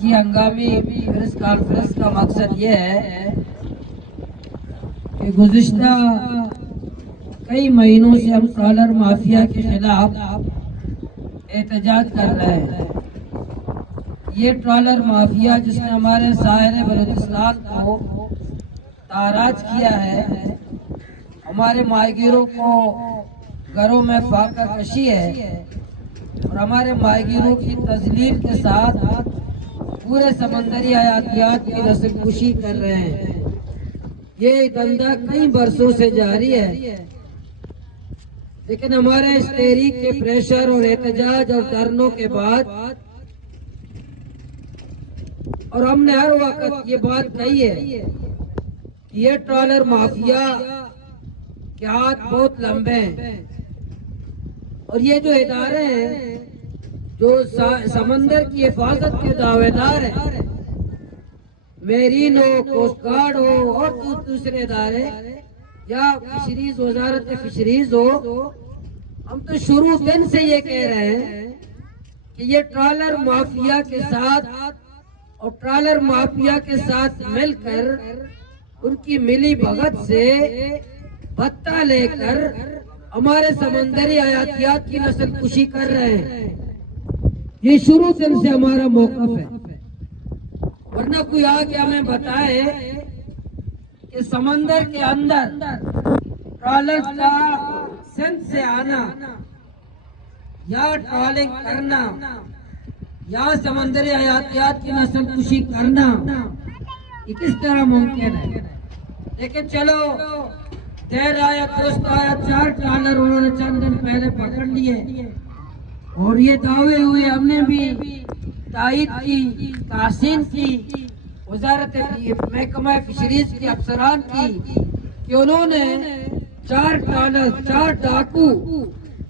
आज की हंगामी प्रेस कॉन्फ्रेंस का मकसद ये है कि गुज़िश्ता कई महीनों से हम ट्रॉलर माफिया के खिलाफ एहतजाज कर रहे हैं। ये ट्रॉलर माफिया जिसने हमारे साहिल बलूचिस्तान को ताराज किया है, हमारे माहीगीरों को घरों में फाका कशी है और हमारे माहीगीरों की तजलील के साथ पूरे समंदरी हयातियात की नस्लकुशी कर रहे हैं। ये धंधा कई बरसों से जारी है, लेकिन हमारे इस तहरीक के प्रेशर और एहतजाज और धरनों के बाद और हमने हर वक्त ये बात कही है कि ये ट्रॉलर माफिया के हाथ बहुत लंबे हैं और ये जो इदारे हैं जो समंदर की हिफाजत के दावेदार हैं, मेरीन हो, कोस्ट गार्ड हो और दूसरे इदारे या फिशरीज वजारत फिशरीज हो, हम तो शुरू दिन से ये कह रहे हैं कि ये ट्रॉलर माफिया के साथ और ट्रॉलर माफिया के साथ मिलकर उनकी मिली भगत से भत्ता लेकर हमारे समंदरी हयातियात की नस्लकुशी कर रहे हैं। ये शुरू दिन से हमारा मौक़िफ़ है, वरना कोई आके हमें बताए कि समंदर के अंदर ट्रॉलर का सिंध से आना या ट्रॉलिंग करना या समंदरी हयातियात की नस्लकुशी करना ये किस तरह मुमकिन है। लेकिन चलो देर आया दुरुस्त आया, 4 ट्रॉलर उन्होंने चंद दिन पहले पकड़ लिए और ये दावे हुए, हमने भी तायद की, तासीन की, वजारत महकमा फिशरीज के अफसरान की कि उन्होंने 4 ट्रॉलर, 4 डाकू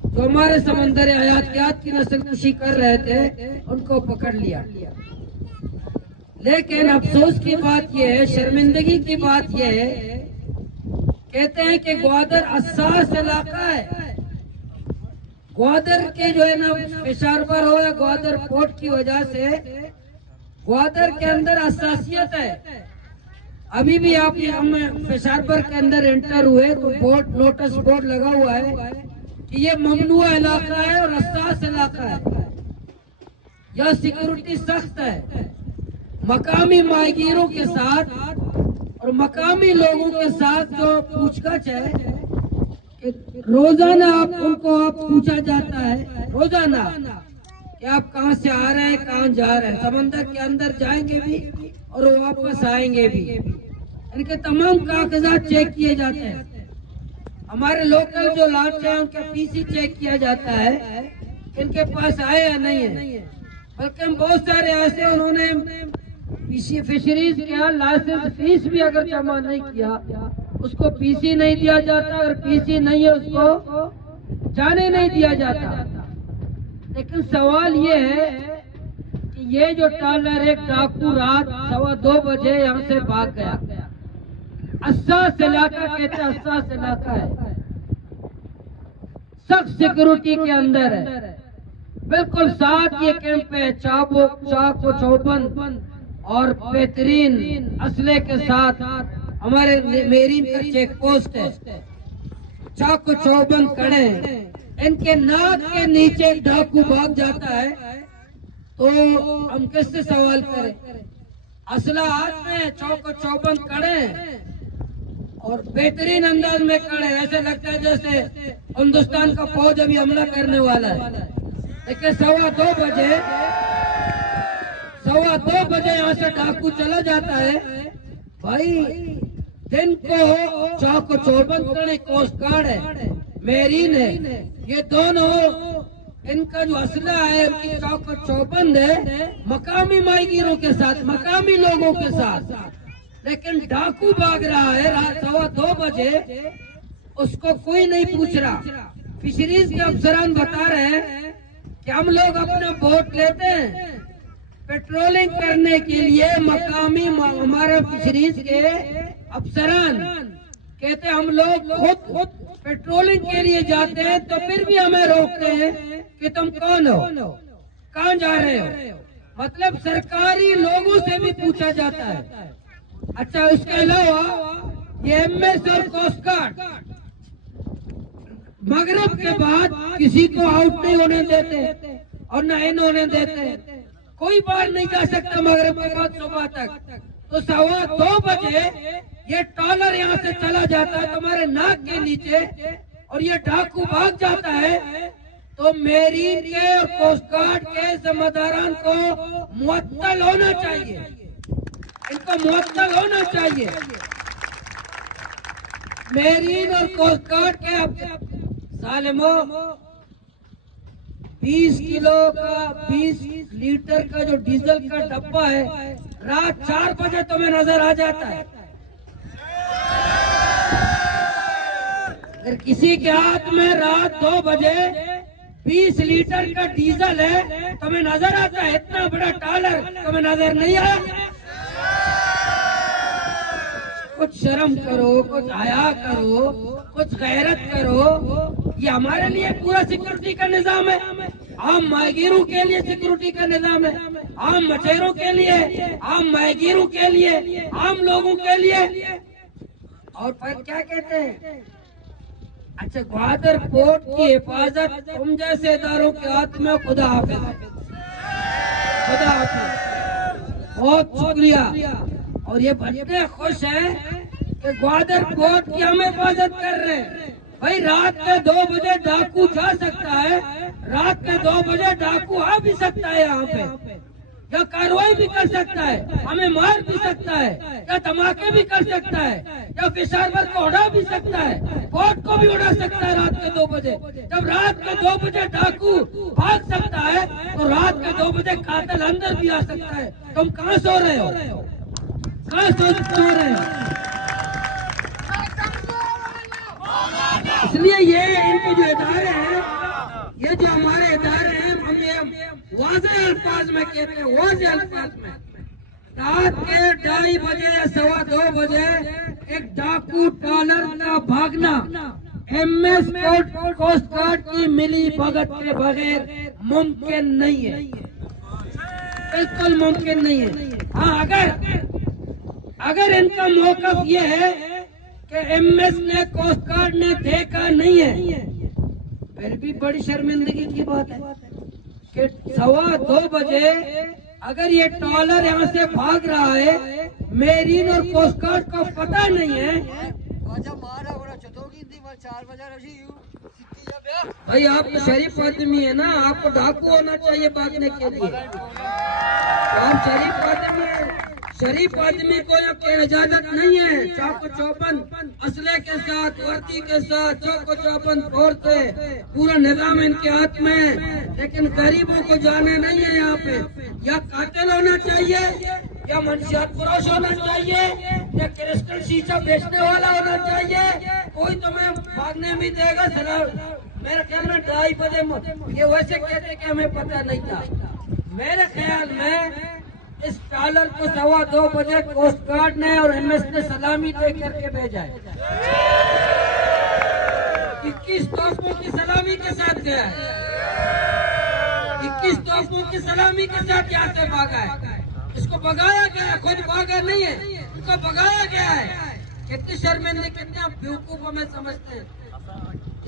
जो हमारे समंदर हयातियात की नस्लकुशी कर रहे थे उनको पकड़ लिया। लेकिन अफसोस की बात यह है, शर्मिंदगी की बात यह है, कहते हैं कि ग्वादर हसास इलाका है। ग्वादर के जो है ना पेशावर हो या ग्वादर पोर्ट की वजह से ग्वादर के अंदर हसासियत है। अभी भी आप हम पेशावर के अंदर एंटर हुए तो बोर्ड, नोटिस बोर्ड लगा हुआ है कि ये ममनुआ इलाका है और हसास इलाका है। यह सिक्योरिटी सख्त है। मकामी माहीगीरों के साथ और मकामी लोगों के साथ जो पूछताछ है कि रोजाना उनको पूछा जाता है, रोजाना कि आप कहां से आ रहे हैं, कहां जा रहे हैं। समंदर के अंदर जाएंगे भी और वापस आएंगे भी। इनके तमाम कागजात चेक किए जाते हैं। हमारे लोकल जो लाच है उनका पीसी चेक किया जाता है, इनके पास आए या नहीं है। बल्कि बहुत सारे ऐसे उन्होंने फिशरीज के लाइसेंस फीस भी अगर जमा नहीं किया उसको पीसी नहीं दिया जाता, अगर पीसी नहीं है उसको जाने नहीं दिया जाता। लेकिन सवाल ये है कि ये जो ट्रॉलर एक डाकू रात 2:15 बजे यहाँ से भाग गया। हसास इलाका कहते हैं, हसास इलाका है, सख्त सिक्योरिटी के अंदर है। बिल्कुल साथ ये कैंप है, चाको चौबंद और बेहतरीन असले के साथ हमारे मेरीन का चेक पोस्ट है। चाको चौबंद खड़े, इनके नाक के नीचे डाकू भाग जाता है तो हम किससे सवाल करें। असला हाथ में, चाको चौबंद खड़े और बेहतरीन अंदाज में खड़े, ऐसे लगता है जैसे हिंदुस्तान का फौज अभी हमला करने वाला है। लेकिन 2:15 बजे यहाँ से डाकू चला जाता है। भाई दिन को चाको चौबंद खड़े, कोस्ट गार्ड है, मेरीन है, ये दोनों इनका जो असला है उनकी चाको चौबंद है मकामी माहीगीरों के साथ, मकामी लोगों के साथ। लेकिन डाकू भाग रहा है रात 2:15 बजे, उसको कोई नहीं पूछ रहा। फिशरीज के अफसरान बता रहे हैं कि हम लोग अपना बोट लेते हैं पेट्रोलिंग करने के लिए। मकामी हमारे फिशरीज के अफसरान कहते हैं हम लोग खुद पेट्रोलिंग के लिए जाते हैं तो फिर भी हमें रोकते हैं कि तुम कौन हो, कहाँ जा रहे हो। मतलब सरकारी लोगों से भी पूछा जाता है। अच्छा, इसके अलावा ये एमएस और कोस्ट गार्ड मगरिब के बाद किसी को आउट नहीं होने देते और न इन होने देते। कोई बाहर नहीं जा सकता मगरिब के बाद सुबह तक। तो 2:15 बजे ये ट्रॉलर यहाँ से चला जाता है तुम्हारे नाक के नीचे और ये डाकू भाग जाता है। तो मेरीन के और कोस्ट गार्ड के जिम्मेदारान को मुअत्तल होना चाहिए, इनको मुअत्तल होना चाहिए। मेरीन और कोस्ट गार्ड के सालिमो 20 किलो का 20 लीटर का जो डीजल का डब्बा है रात 4 बजे तुम्हें नजर आ जाता है। अगर किसी के हाथ में रात 2 बजे 20 लीटर का डीजल है तुम्हें नजर आता है। इतना बड़ा ट्रॉलर तुम्हें नजर नहीं आया? कुछ शर्म करो, कुछ हया करो, कुछ गैरत करो। ये हमारे लिए पूरा सिक्योरिटी का निजाम है। आम माहगीरों के लिए सिक्योरिटी का निजाम है, आम मछेरों के लिए, आम माहगीरों के लिए, आम लोगों के लिए। और फिर क्या कहते हैं? अच्छा, ग्वादर पोर्ट की हिफाजत तुम जैसे इदारों के हाथ में। खुदा हाफिज, खुदा हाफिज, बहुत शुक्रिया। और ये बच्चे खुश हैं कि ग्वादर पोर्ट की हम हिफाजत कर रहे हैं। भाई रात के 2 बजे डाकू जा सकता है, रात के 2 बजे डाकू आ भी सकता है यहाँ पे, या कार्रवाई भी कर सकता है, हमें मार भी सकता है, या धमाके भी कर सकता है, या फिशारवर को उड़ा भी सकता है, कोर्ट को भी उड़ा सकता है रात के 2 बजे। जब रात के 2 बजे डाकू भाग सकता है तो रात के 2 बजे कातिल अंदर भी आ सकता है। तुम कहाँ सो रहे हो? कहाँ सो रहे हो? इसलिए ये इनके जो इदारे हैं, ये जो हमारे इदारे हैं, हम ये वाज़ेह अल्फाज में कहते हैं, वाज़ेह अल्फाज में, रात के 2:30 बजे या 2:15 बजे एक डाकू ट्रॉलर का भागना एमएस कोस्ट गार्ड की मिली भगत के बगैर मुमकिन नहीं है, बिल्कुल मुमकिन नहीं है। हाँ, अगर इनका मौक़िफ़ ये है कि एमएस ने कोस्ट गार्ड ने देखा नहीं है, फिर भी बड़ी शर्मिंदगी की बात है कि 2:15 बजे अगर ये ट्रॉलर यहाँ से भाग रहा है, मेरीन और कोस्ट गार्ड को पता नहीं है। भाई आप तो शरीफ आदमी है ना, आपको डाकू होना चाहिए भागने के लिए। आप शरीफ आदमी है, शरीफ आदमी को इजाजत नहीं है चौको चौबंद असले के साथ, वर्दी के साथ, चौको चौबंद फोर्स है, पूरा निजाम इनके हाथ में। लेकिन गरीबों को जाने नहीं है यहाँ पे। या कातिल होना चाहिए, या मंशियात फरोश होना चाहिए, या क्रिस्टल शीशा बेचने वाला होना चाहिए। कोई तुम्हें भागने भी देगा। मेरे ख्याल में 2:30 बजे ये वैसे कहते कि हमें पता नहीं था। मेरे ख्याल में इस ट्रॉलर को 2:15 बजे कोस्ट गार्ड ने और एमएस ने सलामी दे करके भेजा है। 21 तोपों की सलामी के साथ गया है, 21 तोपों की सलामी के साथ यहाँ से भागा है। इसको भगाया गया है, खुद भागा नहीं है, इसको भगाया गया है। कितनी शर्मिंदगी, कितने बेवकूफ हमें समझते हैं।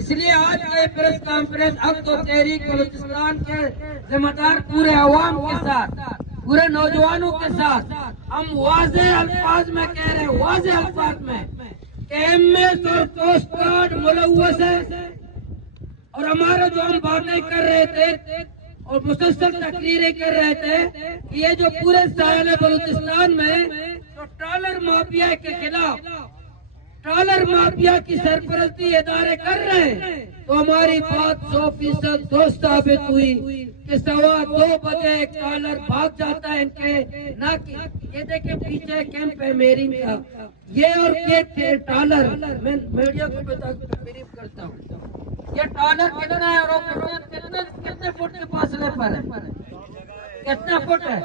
इसलिए आज के प्रेस कॉन्फ्रेंस अब तो तहरीक बलूचिस्तान के जिम्मेदार पूरे अवाम के साथ, पूरे नौजवानों के साथ हम वाज़ेह अल्फाज में कह रहे हैं, वाज़ेह अल्फाज में कि एमएस और कोस्ट गार्ड मुलव्वस है। और हमारा जो हम बातें कर रहे थे और मुसलसल तकरीरें कर रहे थे कि ये जो पूरे साहिल बलूचिस्तान में तो ट्रॉलर माफिया के खिलाफ, ट्रॉलर माफिया की सरपरस्ती इदारे कर रहे हैं, तो हमारी बात 100% दोस्त साबित हुई कि 2:15 बजे एक ट्रॉलर भाग जाता है इनके ना कि ये देखे पीछे कैंप है मेरीन का, ये और ये ट्रॉलर मैं मीडिया को ब्रीफ करता हूँ। ये ट्रॉलर कितना है और कितने फुट के फासले पर है? कितना फुट है?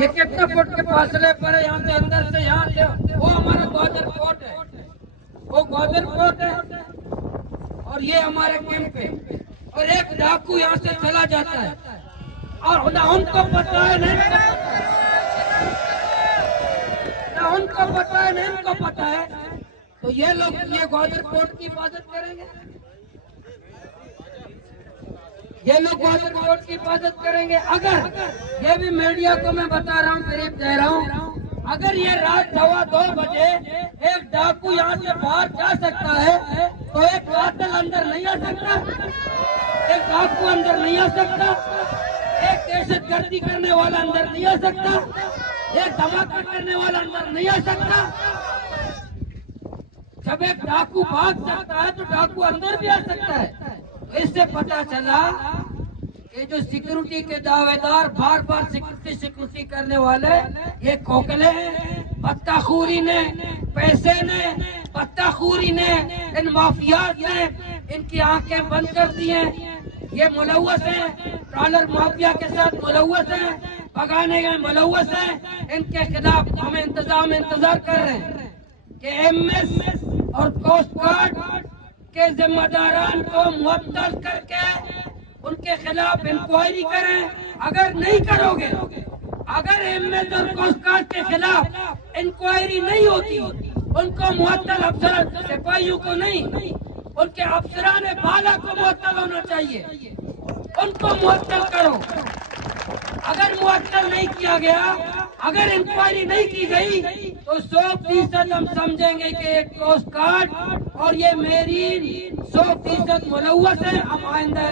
ये कितने फुट के फासले पर है यहाँ से, अंदर से यहाँ से? वो हमारा ग्वादर पोर्ट है, वो ग्वादर पोर्ट है और ये हमारे कैंप है। और एक डाकू यहाँ से चला जाता है और ना उनको पता है ना इनको पता है, ना उनको पता है ना इनको पता है, तो ये लोग ये ग्वादर कोर्ट की हिफाजत करेंगे, ये लोग ग्वादर कोर्ट की हिफाजत करेंगे। अगर ये भी मीडिया को मैं बता रहा हूँ, करीब कह रहा हूँ, अगर ये रात 2:15 बजे एक डाकू यहाँ से बाहर जा सकता है तो एक कातिल अंदर नहीं आ सकता, एक डाकू अंदर नहीं आ सकता, एक दहशतगर्दी करने वाला अंदर नहीं आ सकता, एक धमाका करने वाला अंदर नहीं आ सकता। जब एक डाकू भाग सकता है तो डाकू अंदर भी आ सकता है। तो इससे पता चला कि जो सिक्योरिटी के दावेदार बार बार सिक्योरिटी करने वाले ये खोखले हैं। पत्ताखोरी ने, पैसे ने, पत्ताखोरी ने, इन माफियात ने इनकी आंखें बंद कर दी हैं। ये मुलव्वस हैं, ट्रॉलर माफिया के साथ मुलव्वस हैं, भगाने में मुलव्वस हैं। इनके खिलाफ हम इंतजार कर रहे हैं कि एमएस और कोस्ट गार्ड के जिम्मेदारान को मुअत्तल करके उनके खिलाफ इंक्वायरी करें। अगर नहीं करोगे, अगर एमएस और कोस्ट गार्ड के खिलाफ इंक्वायरी नहीं होती, उनको मुअत्तल अफसर सिपाहियों को नहीं, उनके अफसरान बाला को मुअत्तल होना चाहिए, उनको मुअत्तल करो। अगर मुअत्तल नहीं किया गया, अगर इंक्वायरी नहीं की गई तो 100% हम समझेंगे कि एक कोस्ट गार्ड और ये मेरीन 100% मुलव्वस है। हम आइंदा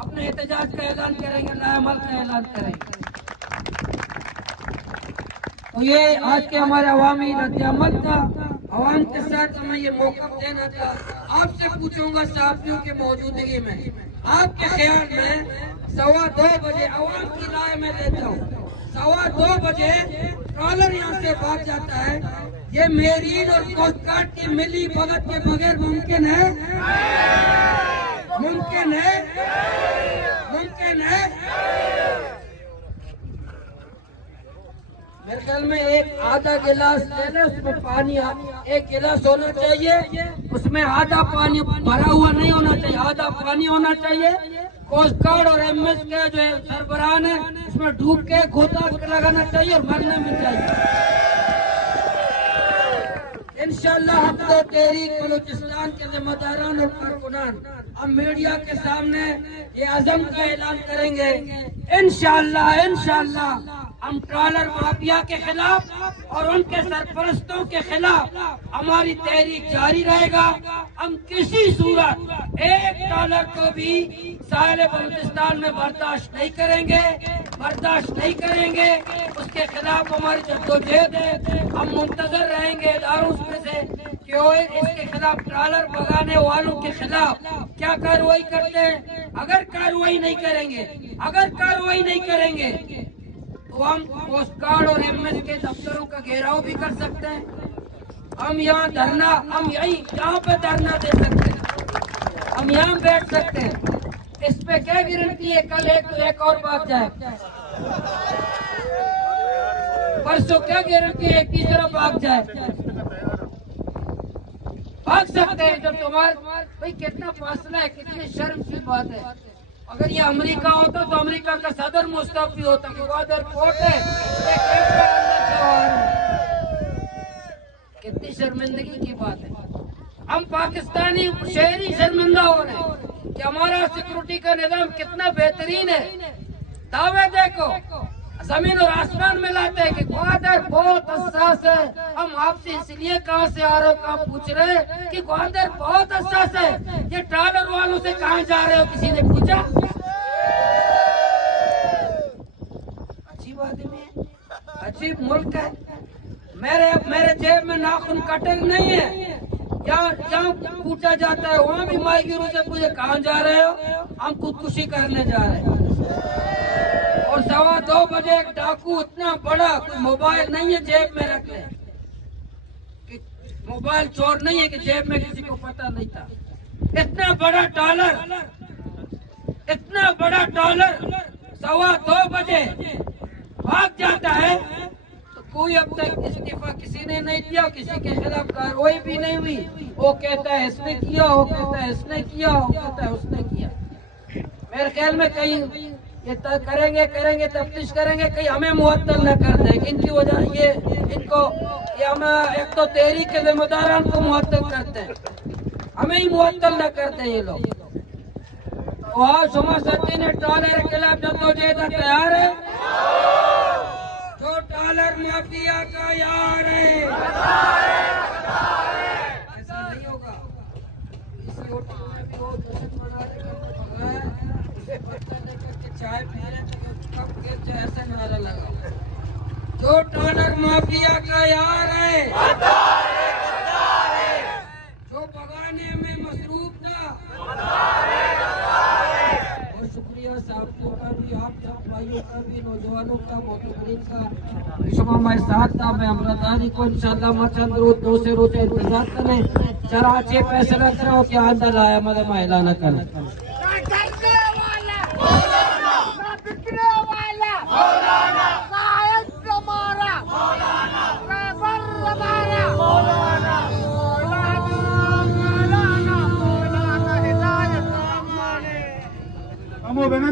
अपने एहतजाज का ऐलान करेंगे, लाअमल का ऐलान करेंगे। तो ये आज के हमारे अवामी रद्द-ए-अमल था, अवाम के साथ हमें ये मौक़िफ़ देना था। आपसे पूछूंगा सहाफ़ियों की मौजूदगी में, आपके ख्याल में 2:15 बजे अवाम की राय में लेता हूँ, 2:15 बजे ट्रॉलर यहाँ से भाग जाता है, ये मेरीन और कोस्ट गार्ड की मिली भगत के बगैर मुमकिन है? मुमकिन है? मुमकिन है? मेरे ख्याल में एक आधा गिलास ले ले, उसमें पानी एक गिलास होना चाहिए, उसमें आधा पानी भरा हुआ नहीं होना चाहिए, आधा पानी होना चाहिए। कोस्ट गार्ड और एमएस के जो सरबराह है उसमें डूब के गोता लगाना चाहिए और मरना भी चाहिए। इंशाअल्लाह हम तो तहरीक बलूचिस्तान के जिम्मेदारान और कारकुनान हम मीडिया के सामने ये अज़म का ऐलान करेंगे। इंशाअल्लाह हम ट्रॉलर माफिया के खिलाफ और उनके सरपरस्तों के खिलाफ हमारी तहरीक जारी रहेगा। हम किसी सूरत एक ट्रॉलर को भी साहिल बलूचिस्तान में बर्दाश्त नहीं करेंगे, बर्दाश्त नहीं करेंगे। उसके खिलाफ हमारी जद्दोजहद है। हम मुंतजर रहेंगे इदारों से कि वो इसके खिलाफ ट्रॉलर भगाने वालों के खिलाफ क्या कार्रवाई करते हैं। अगर कार्रवाई नहीं करेंगे, अगर कार्रवाई नहीं करेंगे तो हम कोस्ट गार्ड और एमएस के दफ्तरों का घेराव भी कर सकते हैं। हम यहाँ धरना, हम यहाँ पे धरना दे सकते हैं, हम यहाँ बैठ सकते हैं। इस पे क्या गारंटी है कल एक और भाग जाए, परसों क्या गारंटी है एक तीसरा भाग जाए? भाग सकते हैं। जब तुम्हारे भाई कितना फासला है, कितनी शर्म की बात है। अगर ये अमेरिका होता तो अमेरिका का सदर मुस्तफी होता कि ग्वादर कोर्ट है, कितनी शर्मिंदगी की बात है। हम पाकिस्तानी शहरी शर्मिंदा हो रहे हैं कि हमारा सिक्योरिटी का निजाम कितना बेहतरीन है। दावे देखो जमीन और आसमान में लाते हैं कि ग्वादर बहुत हसास है। हम आपसे इसलिए कहाँ से आ रहे हो, कहाँ पूछ रहे हैं कि ग्वादर बहुत हसास है। ये ट्रॉलर वालों से कहाँ जा रहे हो, किसी ने पूछा? अजीब आदमी है, अजीब मुल्क है। मेरे जेब में नाखून कटर नहीं है। जहाँ पूछा जाता है वहाँ भी माहीगिरों से पूछे कहाँ जा रहे हो, हम खुदकुशी करने जा रहे हैं। और 2:15 बजे एक डाकू इतना बड़ा, कोई मोबाइल नहीं है जेब में रख ले, मोबाइल चोर नहीं है कि जेब में किसी को पता नहीं था। इतना बड़ा डॉलर, इतना बड़ा डॉलर 2:15 बजे भाग जाता है तो कोई अब तक इस्तीफा किसी ने नहीं दिया, किसी के खिलाफ कार्रवाई भी नहीं हुई। वो कहता है इसने किया, वो कहता है इसने किया, वो कहता है उसने किया। मेरे ख्याल में कहीं ये करेंगे तफ्तीश करेंगे, कहीं हमें मुअत्तल न कर दें। इनकी वजह ये हम एक तो तहरीक के जिम्मेदारान को मुअत्तल करते हैं, हमें ही मुअत्तल न करते ये लोग। तो आज समाजसेवी ने ट्रॉलर के खिलाफ जद्दोजहद तैयार है, जो ट्रॉलर माफिया का यार है। ऐसा नहीं होगा। इस होटल में भी वो जश्न मना रहे उसे पत्ता लेकर के चाय पी रहे थे, कब गिर जाए ऐसा नारा लगा। जो ट्रॉलर माफिया का यार है, जो भगाने में मसरूफ था। बहुत शुक्रिया साहब का भी, आप सब भाइयों का भी, नौजवानों का, मोहतबरीन का शुमा मैं साथ था। मैं अमरदारी को इंशाअल्लाह मचंद रोज 2 से रोज इंतजार करें, चराचे फैसला करो कि आंदा लाया मदद महिला न करें।